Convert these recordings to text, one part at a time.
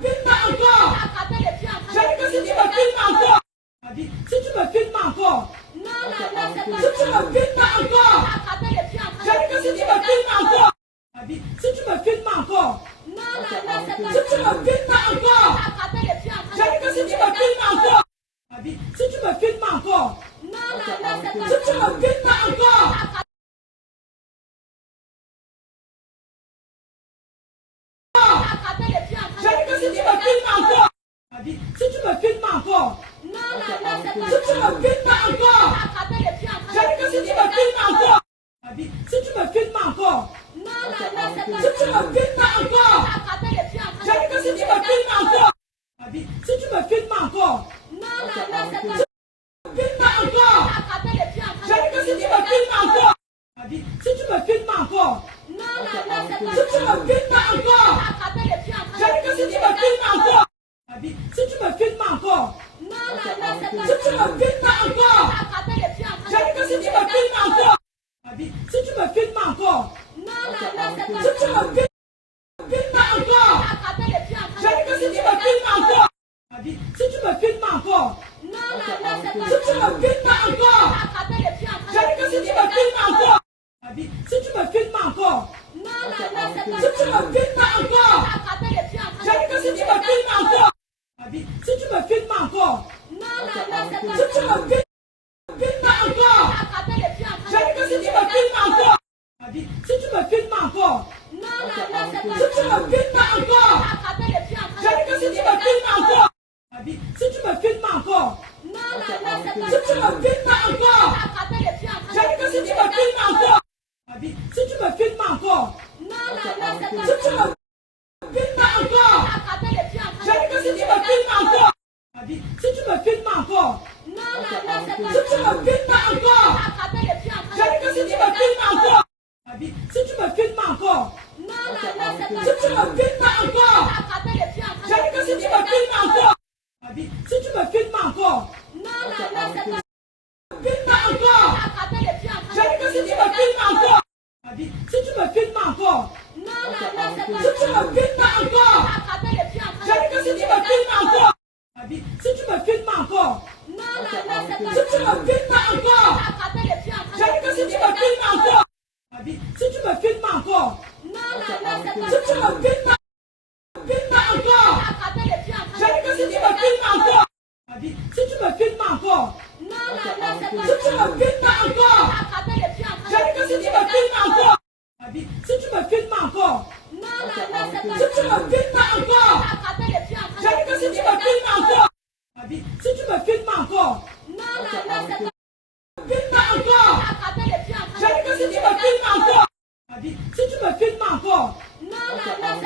filmes encore. J'ai dit que si tu me filmes encore. Si tu me filmes encore. Si tu me filmes encore. J'ai dit que si tu me filmes encore. Si tu me filmes encore. Si tu me filmes encore. J'ai dit que si tu me filmes encore. Si tu me filmes encore. Si tu me filmes encore. J'ai dit que si tu me filmes encore. Si tu me filmes encore. Si tu me filmes encore. J'ai dit que si tu me filmes encore. Si tu me filmes encore. Si tu me filmes encore. J'ai dit que si tu me filmes encore. Si tu me filmes encore. Filme encore. J'ai dit que si tu me filmes encore. Si tu me filmes encore. Si tu me filmes encore. J'ai dit que si tu me filmes encore. Si tu me filmes encore. Si tu me filmes encore. J'ai dit que si tu me filmes encore. Si tu me filmes encore. Si tu me filmes encore. J'ai dit que si tu me filmes encore. Si tu me filmes encore. Si tu me filmes encore. J'ai dit que si tu me filmes encore. Si tu me filmes encore. Si tu me filmes encore. J'ai dit que si tu me filmes encore. Si tu me filmes encore. Si tu me filmes encore. J'ai dit que si tu me filmes encore. Si tu me filmes encore. Si tu me filmes encore. J'ai dit que si tu me filmes encore. Si tu me filmes encore. Si tu me filmes encore. J'ai dit que si tu me filmes encore. Si tu me filmes encore. Si tu me filmes encore. J'ai dit que si tu me filmes encore. Si tu me filmes encore. Si tu me filmes encore. J'ai dit que si tu me filmes encore. Si tu me filmes encore. Si tu me filmes encore. J'ai dit que si tu me filmes encore. Si tu me filmes encore. Filme encore. J'ai dit que si tu me filmes encore. Si tu me filmes encore. Si tu me filmes encore. J'ai dit que si tu me filmes encore. Si tu me filmes encore. Si tu me filmes encore. J'ai dit que si tu me filmes encore. Si tu me filmes encore. Si tu me filmes encore. J'ai dit que si tu me filmes encore. Si tu me filmes encore. Si tu me filmes encore. J'ai dit que si tu me filmes encore. Si tu me filmes encore. Si tu me filmes encore. J'ai dit que si tu me filmes encore. Si tu me filmes encore. Filme encore. J'ai dit que si tu me filmes encore. Si tu me filmes encore.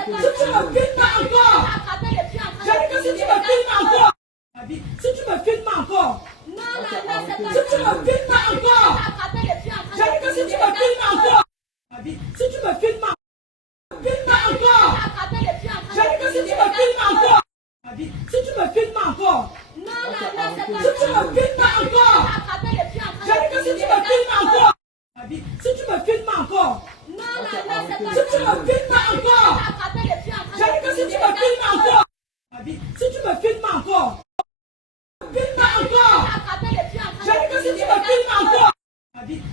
Si tu me filmes encore. J'ai dit que si tu me filmes encore. Si tu me filmes encore. Si tu me filmes encore. J'ai dit que si tu me filmes encore. Si tu me filmes encore. Filme encore. J'ai dit que si tu me filmes encore. Si tu me filmes encore. Si tu me filmes encore. J'ai dit que si tu me filmes encore. Si tu me filmes encore. Si tu me filmes encore. J'ai dit que si tu me filmes encore. Si tu me filmes encore. Filme encore. J'ai dit que si tu me filmes encore.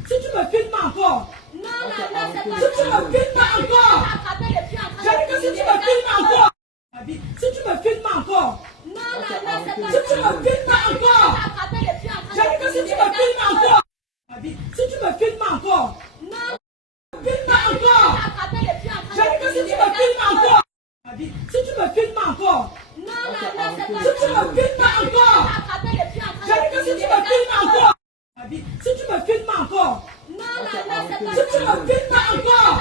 Si tu me filmes encore. Si tu me filmes encore. J'ai dit que si tu me filmes encore. Si tu me filmes encore. Si tu me filmes encore. J'ai dit que si tu me filmes encore. Si tu me filmes encore. Filme encore. J'ai dit que si tu me filmes encore. Si tu me filmes encore. Si tu me filmes encore. J'ai dit que si tu me filmes encore. Si tu me filmes encore. Si tu me filmes encore.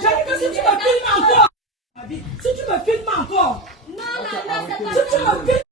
J'ai dit que si tu me filmes encore. Si tu me filmes encore. Si tu me filmes